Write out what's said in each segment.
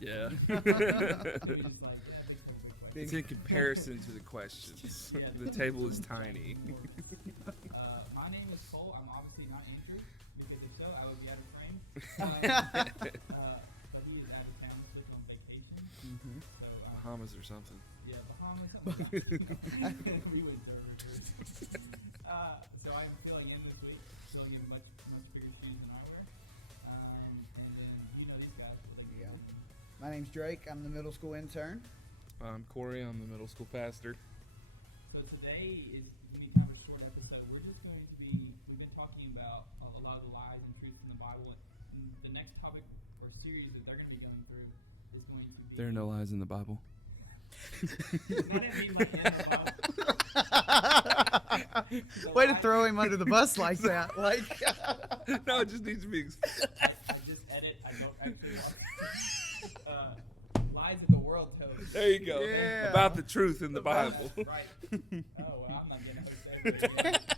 Yeah. It's in comparison to the questions. The table is tiny. My name is Cole. I'm obviously not Andrew, because if so, I would be out of frame. He is out of town this week on vacation. So, Bahamas or something. yeah, Bahamas. We went to so I'm filling in this week, filling in much bigger shoes than I wear. And then you know these guys. Yeah. My name's Drake. I'm the middle school intern. I'm Corey. I'm the middle school pastor. So today is going to be kind of a short episode. We've been talking about a lot of the lies and truths in the Bible. And the next topic or series that they're going to be going through is going to be... There are no lies in the Bible. I didn't mean like in the Bible. Way to throw him under the bus like that. Like, No, it just needs to be... I just edit. I don't actually lies that the world tells. There you go. Yeah. About the truth in the Bible. Right. Oh, well, I'm not going to say that.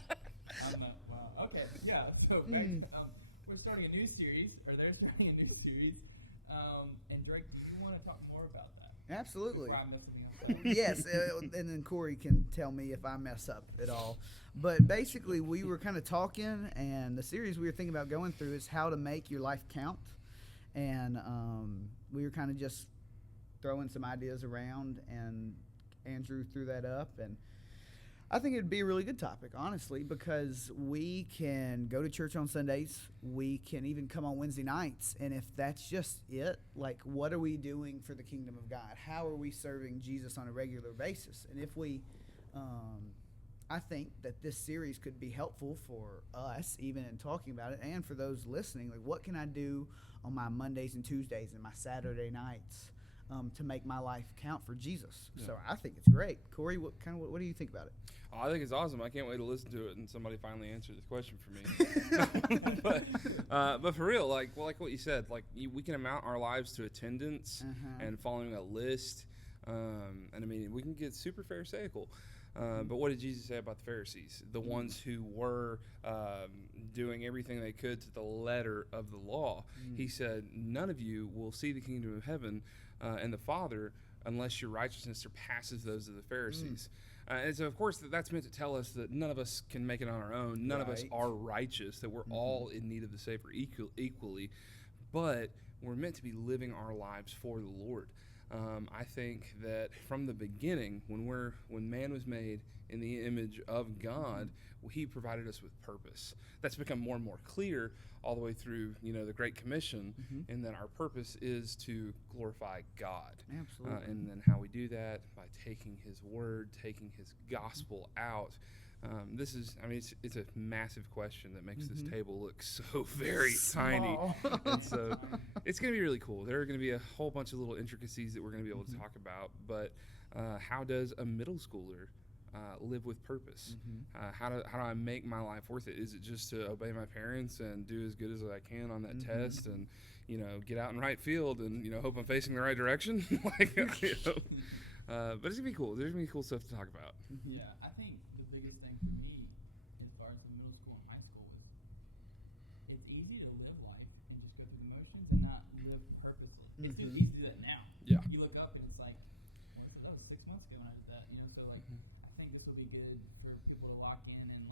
Wow. Okay, yeah. So we're starting a new series, or they're starting a new series. And Drake, do you want to talk more about that? absolutely. Before I mess me up. Yes, and then Corey can tell me if I mess up at all. But basically, we were kind of talking, and the series we were thinking about going through is how to make your life count. And we were kind of just throwing some ideas around, and Andrew threw that up. And I think it'd be a really good topic, honestly, because we can go to church on Sundays. We can even come on Wednesday nights. And if that's just it, like, what are we doing for the kingdom of God? How are we serving Jesus on a regular basis? And if we, I think that this series could be helpful for us, even in talking about it, and for those listening. Like, what can I do on my Mondays and Tuesdays and my Saturday nights to make my life count for Jesus? Yeah. So I think it's great. Corey, what do you think about it? Oh, I think it's awesome. I can't wait to listen to it and somebody finally answer this question for me. but for real, like what you said, we can amount our lives to attendance and following a list. And I mean, we can get super pharisaical. But what did Jesus say about the Pharisees? The ones who were doing everything they could to the letter of the law. He said, none of you will see the kingdom of heaven and the Father unless your righteousness surpasses those of the Pharisees. And so, of course, that's meant to tell us that none of us can make it on our own. None of us are righteous, that we're all in need of the Savior equally. But we're meant to be living our lives for the Lord. I think that from the beginning, when man was made in the image of God, he provided us with purpose. That's become more and more clear all the way through, the Great Commission, in that our purpose is to glorify God. Absolutely. And then how we do that by taking His Word, taking His gospel out. It's a massive question that makes this table look so very tiny. And so it's going to be really cool. There are going to be a whole bunch of little intricacies that we're going to be able to talk about. But how does a middle schooler live with purpose? How do I make my life worth it? Is it just to obey my parents and do as good as I can on that test and, get out in right field and, hope I'm facing the right direction? But it's going to be cool. There's going to be cool stuff to talk about. Yeah, I think the biggest thing for me as far as the middle school and high school is it's easy to live life and just go through the motions and not live purposely. It's too easy to do that now. Yeah. You look up and it's like, that was 6 months ago when I did that. So I think this will be good for people to lock in and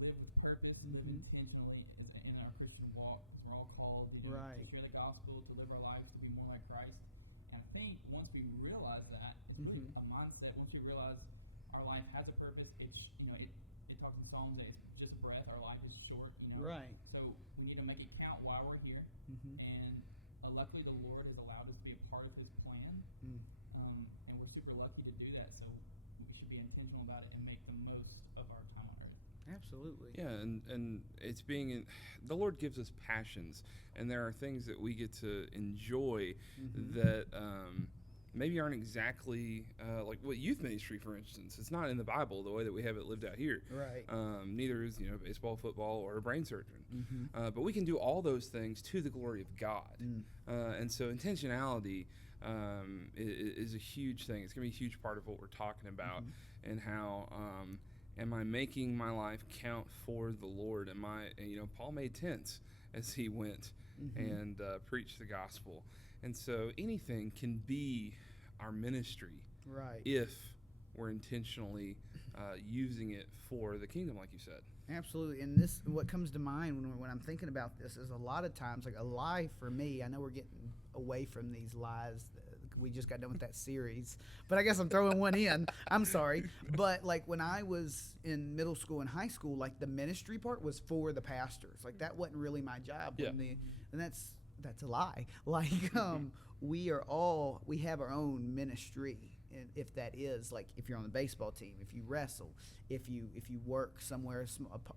live with purpose, live intentionally in our Christian walk. We're all called to share the gospel, to live our lives to be more like Christ. And I think once we realize that, it's really a mindset. Once we realize our life has a purpose, it talks in Psalms that it's just breath. Our life is short. Right. So we need to make it count while we're here. And luckily, the Lord has allowed us to be a part of His plan. And we're super lucky to do that. So we should be intentional about it and make the most of our time on earth. Absolutely. Yeah, and it's the Lord gives us passions, and there are things that we get to enjoy that maybe aren't exactly like what youth ministry, for instance. It's not in the Bible the way that we have it lived out here. Right. Neither is baseball, football, or brain surgeon. But we can do all those things to the glory of God. And so intentionality is a huge thing. It's going to be a huge part of what we're talking about, and how am I making my life count for the Lord? Paul made tents as he went and preach the gospel. And so anything can be our ministry, right, if we're intentionally using it for the kingdom, like you said. Absolutely. And this, what comes to mind when I'm thinking about this is a lot of times, like a lie for me, I know we're getting away from these lies. We just got done with that series, but I guess I'm throwing one in. I'm sorry. But like when I was in middle school and high school, like the ministry part was for the pastors. Like that wasn't really my job. Yeah. And that's a lie. Like we have our own ministry. And if that is, like, if you're on the baseball team, if you wrestle, if you work somewhere,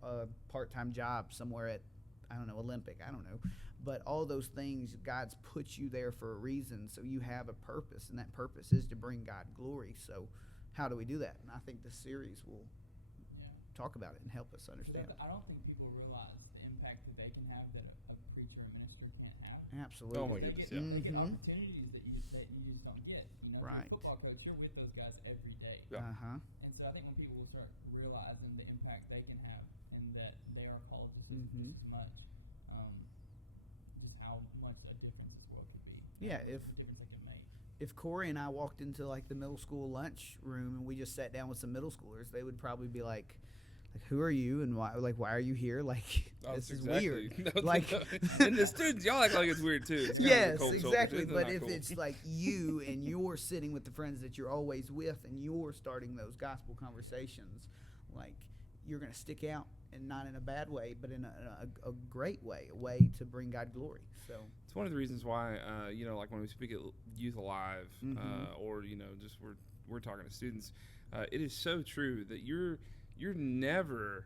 a part-time job somewhere at, I don't know, Olympic, I don't know. But all those things, God's put you there for a reason, so you have a purpose, and that purpose is to bring God glory. So how do we do that? And I think this series will talk about it and help us understand. I don't think people realize the impact that they can have that a preacher or minister can't have. Absolutely. Oh, my goodness, yeah. They get opportunities that you just don't get. You know, Right. As a football coach, you're with those guys every day. Yeah. And so I think when people will start realizing the impact they can have and that they are called to do just as much, just how much a difference this world can be. Yeah, The difference they can make. If Corey and I walked into like the middle school lunch room and we just sat down with some middle schoolers, they would probably be like, who are you and why are you here? Like, this is weird. Like, and the students, y'all act like it's weird too. It's kind yes, of a cold exactly. shoulder. But Not if cool. it's like you and you're sitting with the friends that you're always with and you're starting those gospel conversations, like you're going to stick out, and not in a bad way, but in a great way, a way to bring God glory. So it's one of the reasons why, like when we speak at Youth Alive, or just we're talking to students, it is so true that you're never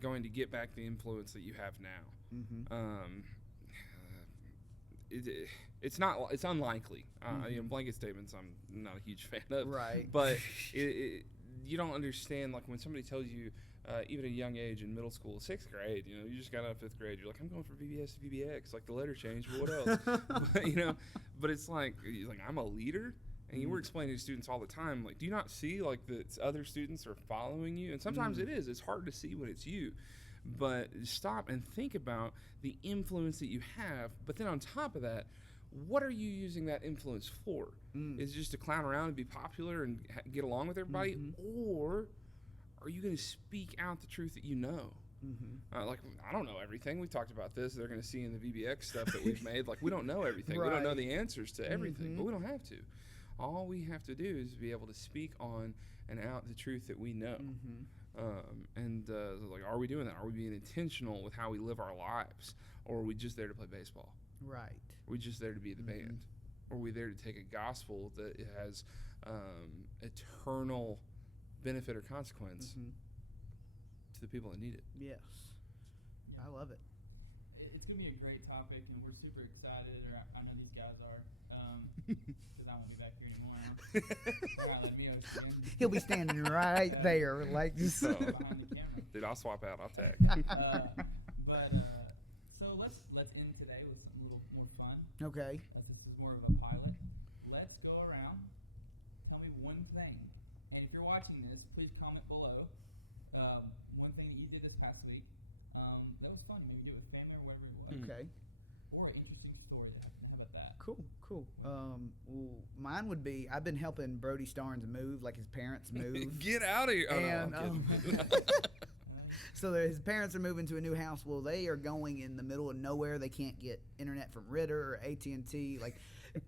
going to get back the influence that you have now. It's unlikely. Blanket statements I'm not a huge fan of. Right. But you don't understand, like when somebody tells you, even at a young age in middle school, 6th grade, you just got out of 5th grade, you're like, I'm going from VBS to VBX, like the letter changed, but what else? But it's like I'm a leader. And you were explaining to students all the time, like, do you not see, like, that other students are following you? And sometimes it is. It's hard to see when it's you. But stop and think about the influence that you have. But then on top of that, what are you using that influence for? Is it just to clown around and be popular and get along with everybody? Or are you going to speak out the truth that you know? Like, I don't know everything. We talked about this. They're going to see in the VBX stuff that we've made. Like, we don't know everything. Right. We don't know the answers to everything. But we don't have to. All we have to do is be able to speak on and out the truth that we know. Are we doing that? Are we being intentional with how we live our lives? Or are we just there to play baseball? right. Are we just there to be the band? Or are we there to take a gospel that has eternal benefit or consequence to the people that need it? Yes. I love it. It's going to be a great topic, and we're super excited, or I know these guys are, because I won't be back here anymore. They're not letting me understand. He'll be standing right there, like just. Behind the camera. Dude, I'll swap out. I'll tag. So let's end today with something a little more fun. Okay. This is more of a pilot. Let's go around. Tell me one thing, and if you're watching this, please comment below. One thing that you did this past week that was fun. Maybe do it with family or whatever it was. Okay. Or an interesting story. How about that? Cool. Well, mine would be I've been helping Brody Starnes move, like his parents move. Get out of here! Oh, And, no, I'm kidding. So his parents are moving to a new house. Well, they are going in the middle of nowhere. They can't get internet from Ritter or AT&T. Like,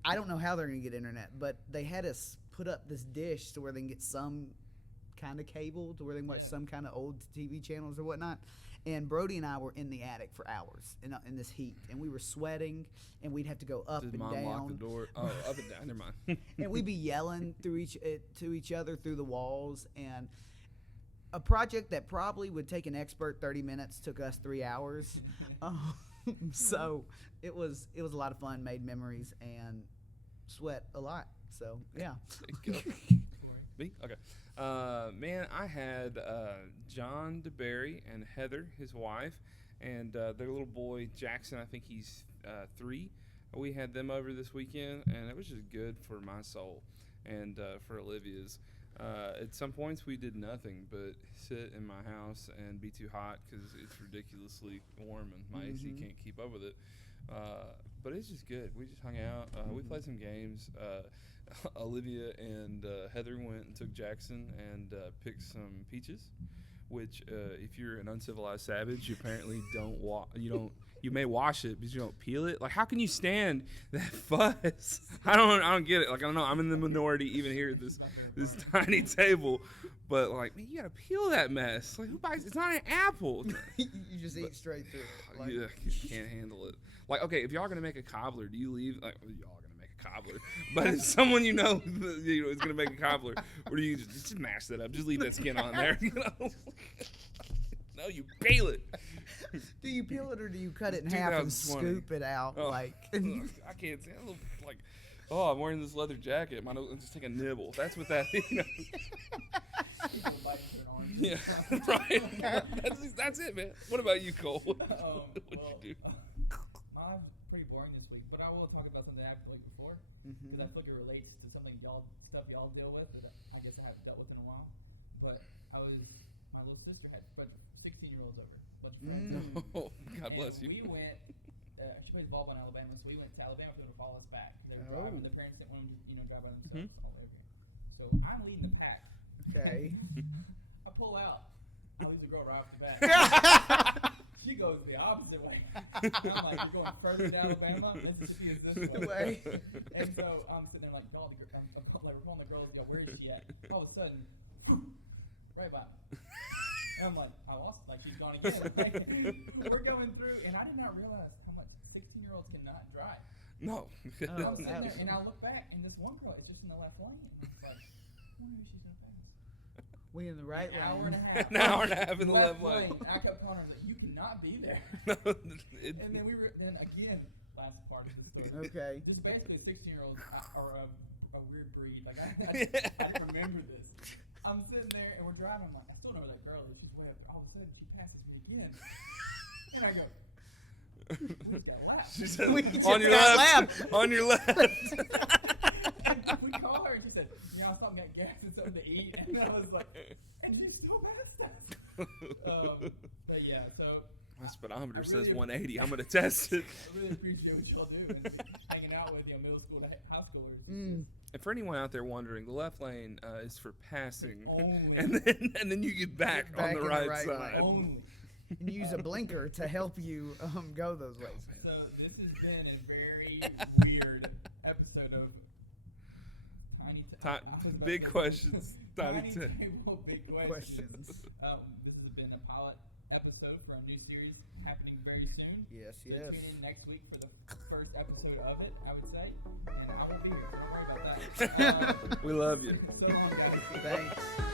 I don't know how they're going to get internet, but they had us put up this dish to where they can get some kind of cable to where they can watch some kind of old TV channels or whatnot. And Brody and I were in the attic for hours in this heat, and we were sweating, and we'd have to go up Did and Mom down. lock the door? Oh, up and down. Never mind. And we'd be yelling to each other through the walls. And a project that probably would take an expert 30 minutes took us 3 hours. So it was a lot of fun, made memories, and sweat a lot. So yeah. Me? Okay. Man, I had John DeBerry and Heather, his wife, and their little boy Jackson. I think he's 3. We had them over this weekend, and it was just good for my soul and for Olivia's. At some points, we did nothing but sit in my house and be too hot because it's ridiculously warm and my AC can't keep up with it. But it's just good. We just hung out. We played some games. Olivia and Heather went and took Jackson and picked some peaches, which if you're an uncivilized savage, you apparently you may wash it, but you don't peel it. Like, how can you stand that fuss? I don't get it. Like, I don't know. I'm in the minority even here at this tiny table, but like, man, you gotta peel that mess. Like, who buys? It's not an apple. You just eat straight through it. Like, yeah, you can't handle it. Like, okay, if y'all are gonna make a cobbler, do you leave? Like, well, y'all are gonna make a cobbler, but if someone you know is gonna make a cobbler, or do you just mash that up? Just leave that skin on there. You know? No, you peel it. Do you peel it or do you cut it in half and scoop it out? Oh, like I can't say. Like, oh, I'm wearing this leather jacket. Might just take a nibble. That's what that. You know. Yeah, right. That's it, man. What about you, Cole? What'd you do? Mine's pretty boring this week, but I will talk about something I've played before because I feel like it relates to something stuff y'all deal with that I guess I haven't dealt with in a while. But my little sister had a bunch of 16-year-olds over. Oh, God bless you. We went. She plays volleyball in Alabama, so we went to Alabama for them to follow us back. They were driving. The parents didn't want them to drive by themselves all the way here. So I'm leading the pack. Okay. I pull out. I lose a girl right off the bat. She goes the opposite way. I'm like, you're going first to Alabama, Mississippi is this way. And so I'm sitting there like, we're pulling the girls, where is she at? All of a sudden, right by. And I'm like, I lost, like she's gone again. Like, we're going through, and I did not realize how much 16-year-olds cannot drive. No. I was sitting there, and I look back, and this one girl is just in the left lane. It's like, I wonder who she's going to pass. We in the right lane. An hour and a half. An hour and a half in the left lane. I kept calling her, like, you cannot be there. And then then again, last part of the story. Okay. Just basically 16-year-olds are a weird breed. Like, I remember this. I'm sitting there, and we're driving. I'm like, I still know that girl, but she's way up. All of a sudden, she passes me again. And I go, we just got a lap. She said, on your left. On your left. And we call her, and she said, I saw got gas and something to eat. And I was like, and you still passed us? But yeah, so. My speedometer says 180. I'm going to test it. I really appreciate what y'all do and hanging out with middle school to high schoolers. And for anyone out there wondering, the left lane is for passing, Only. and then you get back on the right side. Only. And use a blinker to help you go those ways. So this has been a very weird episode of Big Questions. Tiny Table, Big Questions. Questions. This has been a pilot episode for a new series happening very soon. Yes, So yes. tune in next week for the first episode of it, I would say. And I will be here, so don't worry about that. We love you. So long, guys. Thanks.